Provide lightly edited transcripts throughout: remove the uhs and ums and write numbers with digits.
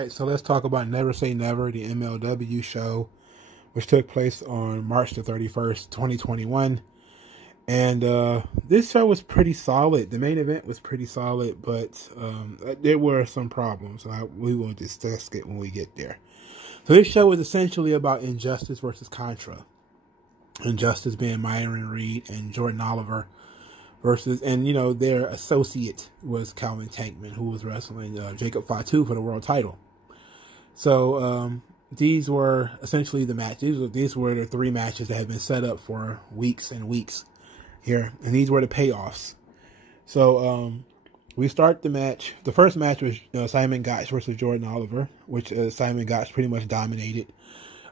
Alright, so let's talk about Never Say Never, the MLW show, which took place on March the 31st, 2021. And this show was pretty solid. The main event was pretty solid, but there were some problems. We will discuss it when we get there. So this show was essentially about Injustice versus Contra. Injustice being Myron Reed and Jordan Oliver versus, and you know, their associate was Calvin Tankman, who was wrestling Jacob Fatu for the world title. So these were essentially the matches. These were the three matches that had been set up for weeks and weeks here, and these were the payoffs. So we start the match. The first match was Simon Gotch versus Jordan Oliver, which Simon Gotch pretty much dominated.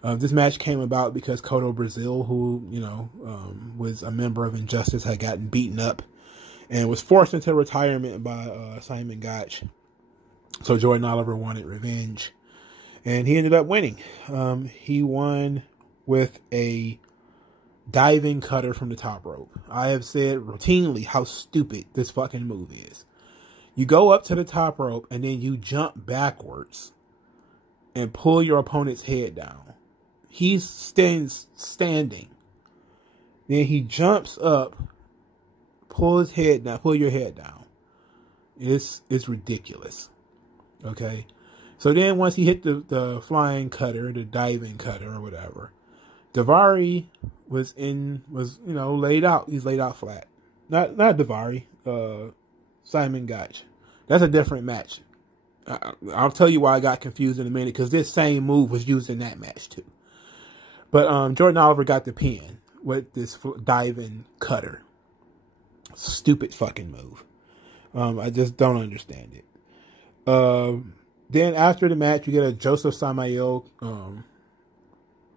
This match came about because Cotto Brazil, who, you know, was a member of Injustice, had gotten beaten up and was forced into retirement by Simon Gotch. So Jordan Oliver wanted revenge, and he ended up winning. He won with a diving cutter from the top rope. I have said routinely how stupid this fucking move is. You go up to the top rope and then you jump backwards and pull your opponent's head down. He's standing. Then he jumps up, pull his head down, pull your head down. It's ridiculous. Okay. So then once he hit the flying cutter, the diving cutter or whatever, Daivari was laid out. He's laid out flat. Not Daivari, Simon Gotch. That's a different match. I'll tell you why I got confused in a minute, because this same move was used in that match too. But Jordan Oliver got the pin with this diving cutter. Stupid fucking move. I just don't understand it. Then after the match, we get a Joseph Samael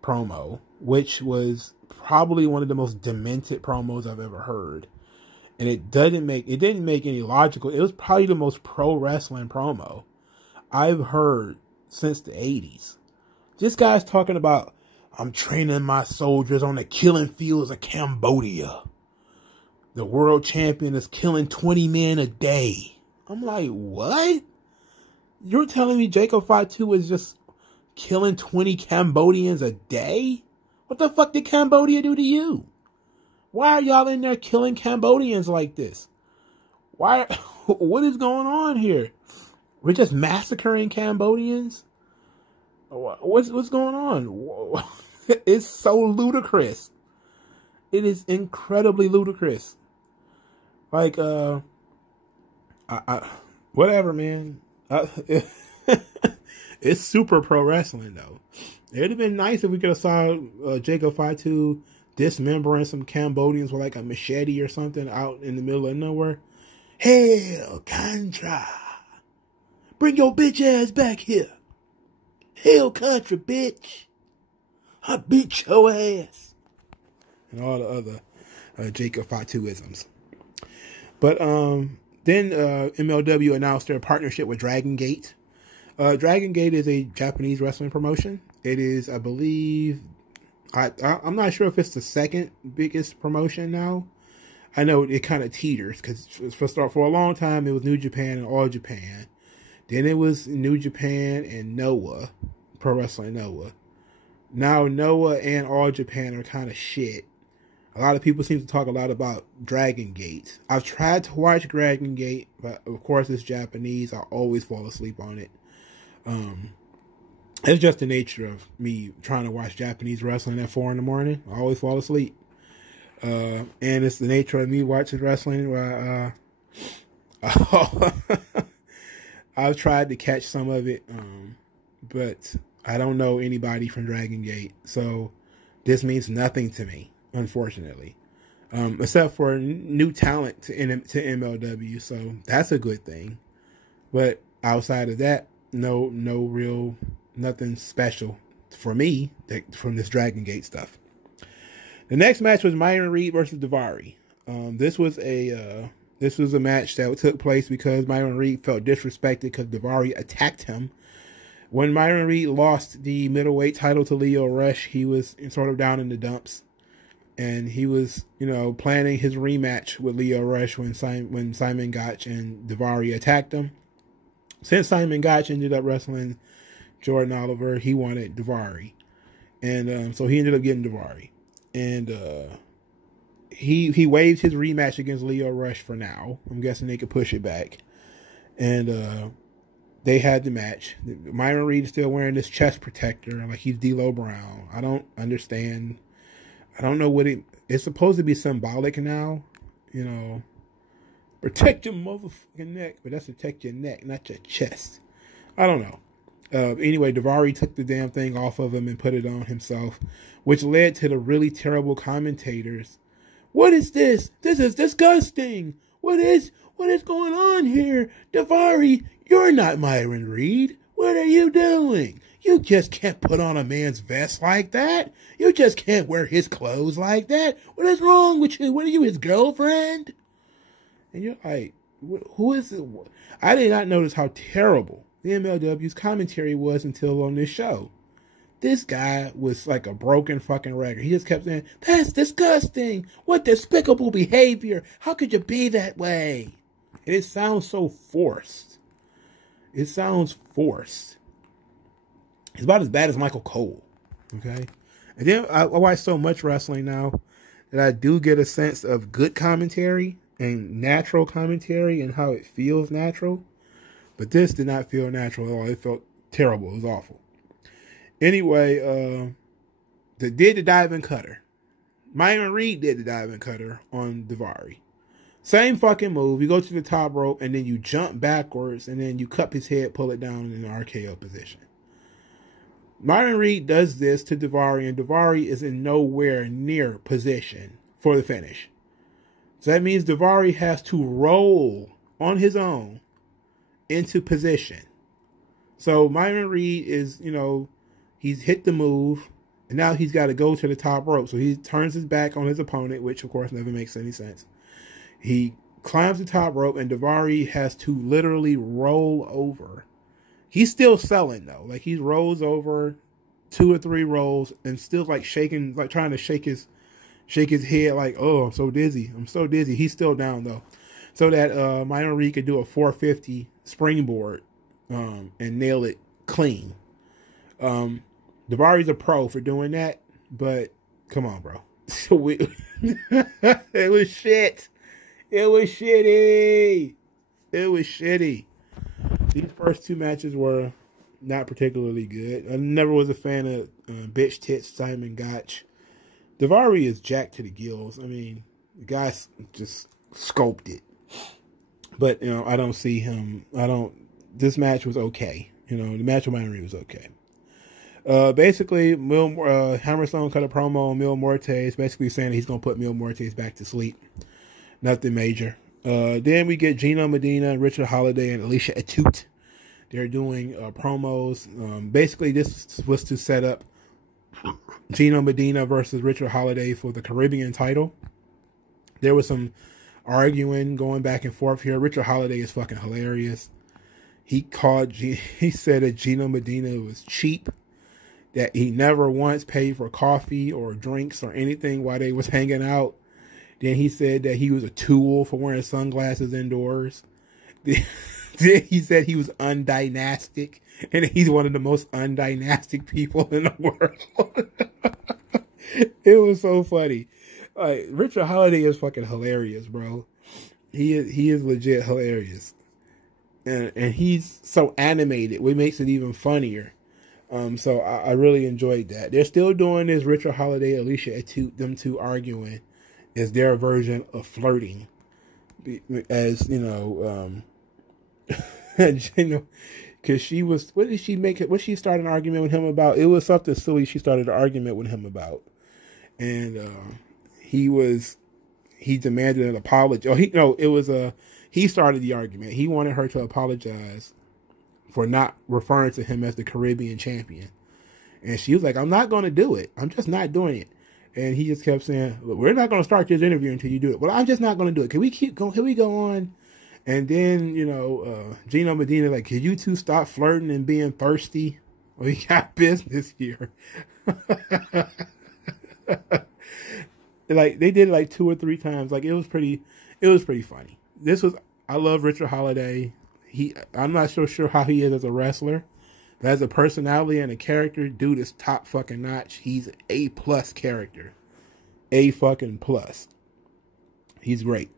promo, which was probably one of the most demented promos I've ever heard. And it didn't make any logical. It was probably the most pro wrestling promo I've heard since the 80s. This guy's talking about, I'm training my soldiers on the killing fields of Cambodia. The world champion is killing 20 men a day. I'm like, what? You're telling me Jacob Fatu is just killing 20 Cambodians a day? What the fuck did Cambodia do to you? Why are y'all in there killing Cambodians like this? Why? What is going on here? We're just massacring Cambodians? What's going on? It's so ludicrous. It is incredibly ludicrous. Like, whatever, man. It's super pro wrestling, though. It'd have been nice if we could have saw Jacob Fatu dismembering some Cambodians with like a machete or something out in the middle of nowhere. Hell, Contra. Bring your bitch ass back here. Hell, Contra, bitch. I beat your ass. And all the other Jacob Fatu-isms. But then MLW announced their partnership with Dragon Gate. Dragon Gate is a Japanese wrestling promotion. It is, I believe, I'm not sure if it's the second biggest promotion now. I know it kind of teeters, because for a long time it was New Japan and All Japan. Then it was New Japan and Noah, Pro Wrestling Noah. Now Noah and All Japan are kind of shit. A lot of people seem to talk a lot about Dragon Gate. I've tried to watch Dragon Gate, but of course it's Japanese. I always fall asleep on it. It's just the nature of me trying to watch Japanese wrestling at 4 in the morning. I always fall asleep. And it's the nature of me watching wrestling where I've tried to catch some of it, but I don't know anybody from Dragon Gate, so this means nothing to me, unfortunately, except for new talent to MLW, so that's a good thing. But outside of that, no real, nothing special for me from this Dragon Gate stuff. The next match was Myron Reed versus Daivari. This was a match that took place because Myron Reed felt disrespected because Daivari attacked him. When Myron Reed lost the middleweight title to Leo Rush, he was sort of down in the dumps. And he was, planning his rematch with Leo Rush when Simon Gotch and Daivari attacked him. Since Simon Gotch ended up wrestling Jordan Oliver, he wanted Daivari. And so he ended up getting Daivari. And he waived his rematch against Leo Rush for now. I'm guessing they could push it back. And they had the match. Myron Reed is still wearing this chest protector like he's D'Lo Brown. I don't understand. I don't know what it's supposed to be symbolic now. You know, protect your motherfucking neck. But that's protect your neck, not your chest. I don't know. Anyway, Daivari took the damn thing off of him and put it on himself, which led to the really terrible commentators. What is this? This is disgusting. What is going on here? Daivari, you're not Myron Reed. What are you doing? You just can't put on a man's vest like that. You just can't wear his clothes like that. What is wrong with you? What are you, his girlfriend? And you're like, who is it? I did not notice how terrible the MLW's commentary was until on this show. This guy was like a broken fucking record. He just kept saying, that's disgusting. What despicable behavior. How could you be that way? And it sounds so forced. It sounds forced. It's about as bad as Michael Cole. Okay? And then I watch so much wrestling now that I do get a sense of good commentary and natural commentary and how it feels natural. But this did not feel natural at all. It felt terrible. It was awful. Anyway, they did the diving cutter. Myron Reed did the diving cutter on Daivari. Same fucking move. You go to the top rope and then you jump backwards and then you cup his head, pull it down in an RKO position. Myron Reed does this to Daivari, and Daivari is in nowhere near position for the finish. So that means Daivari has to roll on his own into position. So Myron Reed is, you know, he's hit the move, and now he's got to go to the top rope. So he turns his back on his opponent, which of course never makes any sense. He climbs the top rope, and Daivari has to literally roll over. He's still selling though. Like he rolls over 2 or 3 rolls and still like shaking, like trying to shake his head like, oh, I'm so dizzy. I'm so dizzy. He's still down though. So that Myron Reed could do a 450 springboard and nail it clean. Daivari's a pro for doing that, but come on, bro. It was shit. It was shitty. It was shitty. These first 2 matches were not particularly good. I never was a fan of bitch tits Simon Gotch. Daivari is jacked to the gills. I mean, the guy just scoped it. But, you know, I don't see him. This match was okay. You know, the match with Myron Reed was okay. Basically, Hammerstone cut a promo on Mil Muertes, basically saying that he's going to put Mil Muertes back to sleep. Nothing major. Then we get Gino Medina, Richard Holiday, and Alicia Atute. They're doing promos. Basically, this was to set up Gino Medina versus Richard Holiday for the Caribbean title. There was some arguing going back and forth here. Richard Holiday is fucking hilarious. He said that Gino Medina was cheap, that he never once paid for coffee or drinks or anything while they was hanging out. Then he said that he was a tool for wearing sunglasses indoors. Then he said he was undynastic, and he's one of the most undynastic people in the world. It was so funny. Like, Richard Holiday is fucking hilarious, bro. He is legit hilarious. And he's so animated, which makes it even funnier. So I really enjoyed that. They're still doing this Richard Holiday, Alicia Atute, them two arguing is their version of flirting. As, you know, because she was, what did she make it? What she started an argument with him about? It was something silly she started an argument with him about. And he demanded an apology. He started the argument. He wanted her to apologize for not referring to him as the Caribbean champion. And she was like, I'm not going to do it. I'm just not doing it. And he just kept saying, look, we're not going to start this interview until you do it. Well, I'm just not going to do it. Can we go on? And then, you know, Gino Medina, like, can you two stop flirting and being thirsty? We got business here. Like, they did it like 2 or 3 times. Like, it was pretty funny. I love Richard Holiday. I'm not so sure how he is as a wrestler, But as a personality and a character, dude is top fucking notch. He's A+ character. A fucking plus. He's great.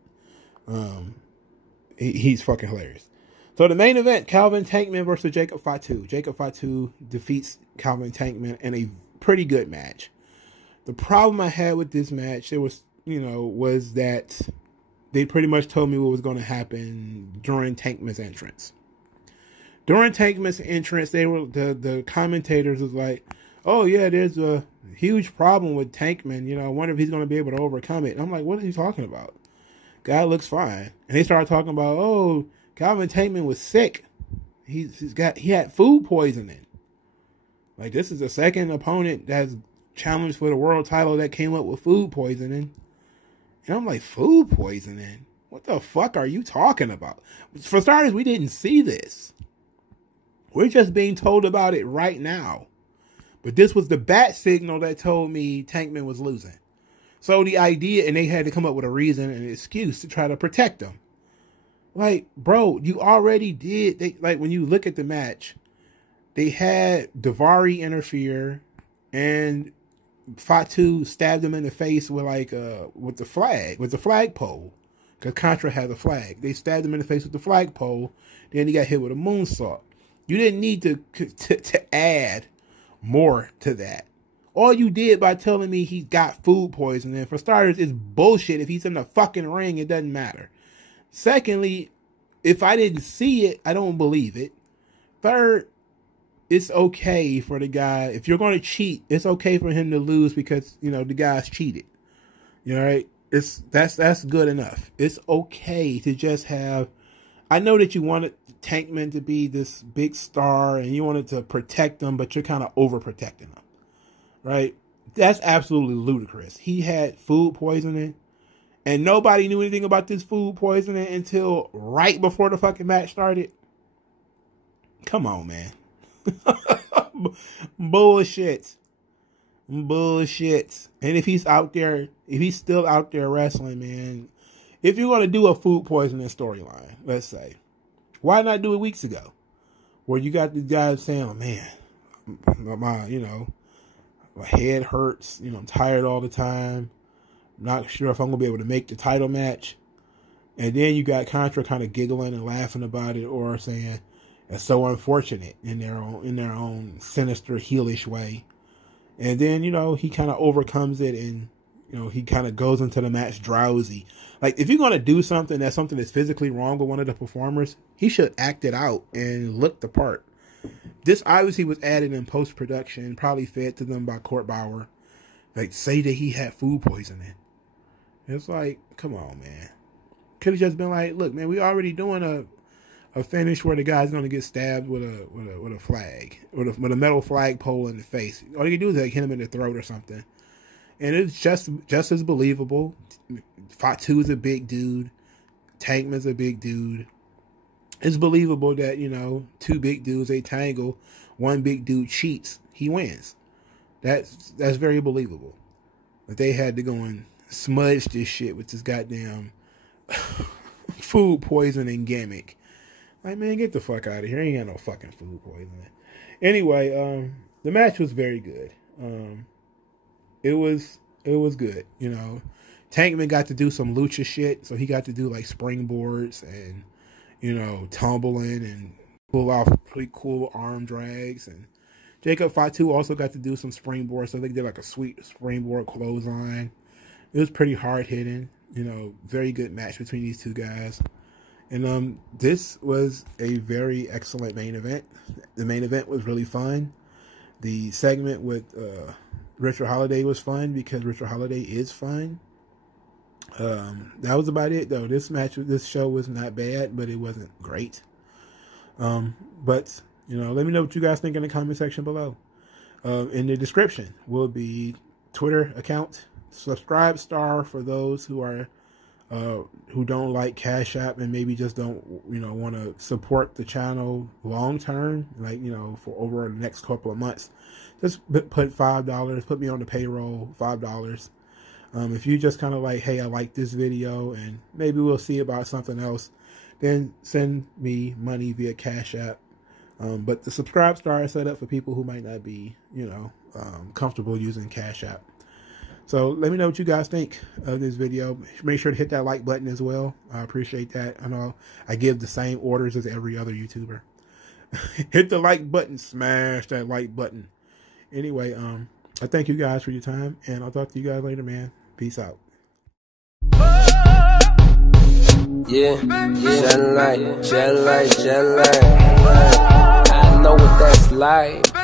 He's fucking hilarious. So the main event, Calvin Tankman versus Jacob Fatu. Jacob Fatu defeats Calvin Tankman in a pretty good match. The problem I had with this match, was that they pretty much told me what was going to happen during Tankman's entrance. During Tankman's entrance, the commentators was like, "Oh yeah, there's a huge problem with Tankman. I wonder if he's going to be able to overcome it." And I'm like, "What are you talking about? Guy looks fine." And they started talking about, "Oh, Calvin Tankman was sick. He had food poisoning. Like, this is the second opponent that's challenged for the world title that came up with food poisoning." And I'm like, food poisoning? What the fuck are you talking about? For starters, we didn't see this. We're just being told about it right now. But this was the bat signal that told me Tankman was losing. So the idea, and they had to come up with a reason and an excuse to try to protect him. Like, bro, you already did. When you look at the match, they had Davari interfere, and Fatu stabbed him in the face with with the flagpole, because Contra had a flag. They stabbed him in the face with the flagpole. Then he got hit with a moonsault. You didn't need to add more to that. All you did by telling me he got food poisoning, for starters, is bullshit. If he's in the fucking ring, it doesn't matter. Secondly, if I didn't see it, I don't believe it. Third, it's okay for the guy. If you're going to cheat, it's okay for him to lose because, the guy's cheated. Right? That's good enough. It's okay to just have... I know that you wanted Tankman to be this big star and you wanted to protect him, but you're kind of overprotecting him. Right? That's absolutely ludicrous. He had food poisoning, and nobody knew anything about this food poisoning until right before the fucking match started. Come on, man. Bullshit. And if he's still out there wrestling, man, if you're going to do a food poisoning storyline, let's say, why not do it weeks ago? Where you got the guys saying, "Oh man, my head hurts, I'm tired all the time. I'm not sure if I'm going to be able to make the title match." And then you got Contra kind of giggling and laughing about it, or saying it's so unfortunate in their own sinister, heelish way. And then, he kind of overcomes it, and, he kind of goes into the match drowsy. Like, if you're going to do something that's physically wrong with one of the performers, he should act it out and look the part. This obviously was added in post-production, probably fed to them by Court Bauer. Like, say that he had food poisoning. It's like, come on, man. Could have just been like, look, man, we already doing a finish where the guy's going to get stabbed with a flag, with a metal flagpole in the face. All you can do is hit him in the throat or something. And it's just as believable. Fatu is a big dude. Tankman's a big dude. It's believable that, two big dudes, they tangle. One big dude cheats. He wins. That's very believable. But they had to go and smudge this shit with this goddamn food poisoning gimmick. Like, man, get the fuck out of here. Ain't got no fucking food poisoning. Anyway, the match was very good. It was good, Tankman got to do some lucha shit, so he got to do like springboards and, tumbling and pull off pretty cool arm drags. And Jacob Fatu also got to do some springboards, so they did like a sweet springboard clothesline. It was pretty hard hitting, very good match between these two guys. And this was a very excellent main event. The main event was really fun. The segment with Richard Holiday was fun because Richard Holiday is fun. That was about it, though. This show was not bad, but it wasn't great. But, let me know what you guys think in the comment section below. In the description will be Twitter account, subscribe star for those who are who don't like Cash App and maybe just don't, want to support the channel long term, like, for over the next couple of months. Just put $5, put me on the payroll, $5. If you just kind of like, hey, I like this video and maybe we'll see about something else, then send me money via Cash App. But the subscribe star is set up for people who might not be, you know, comfortable using Cash App. So let me know what you guys think of this video. Make sure to hit that like button as well. I appreciate that. I know I give the same orders as every other YouTuber. Hit the like button, smash that like button. Anyway, I thank you guys for your time, and I'll talk to you guys later, man. Peace out. Yeah, shed light. I know what that's like.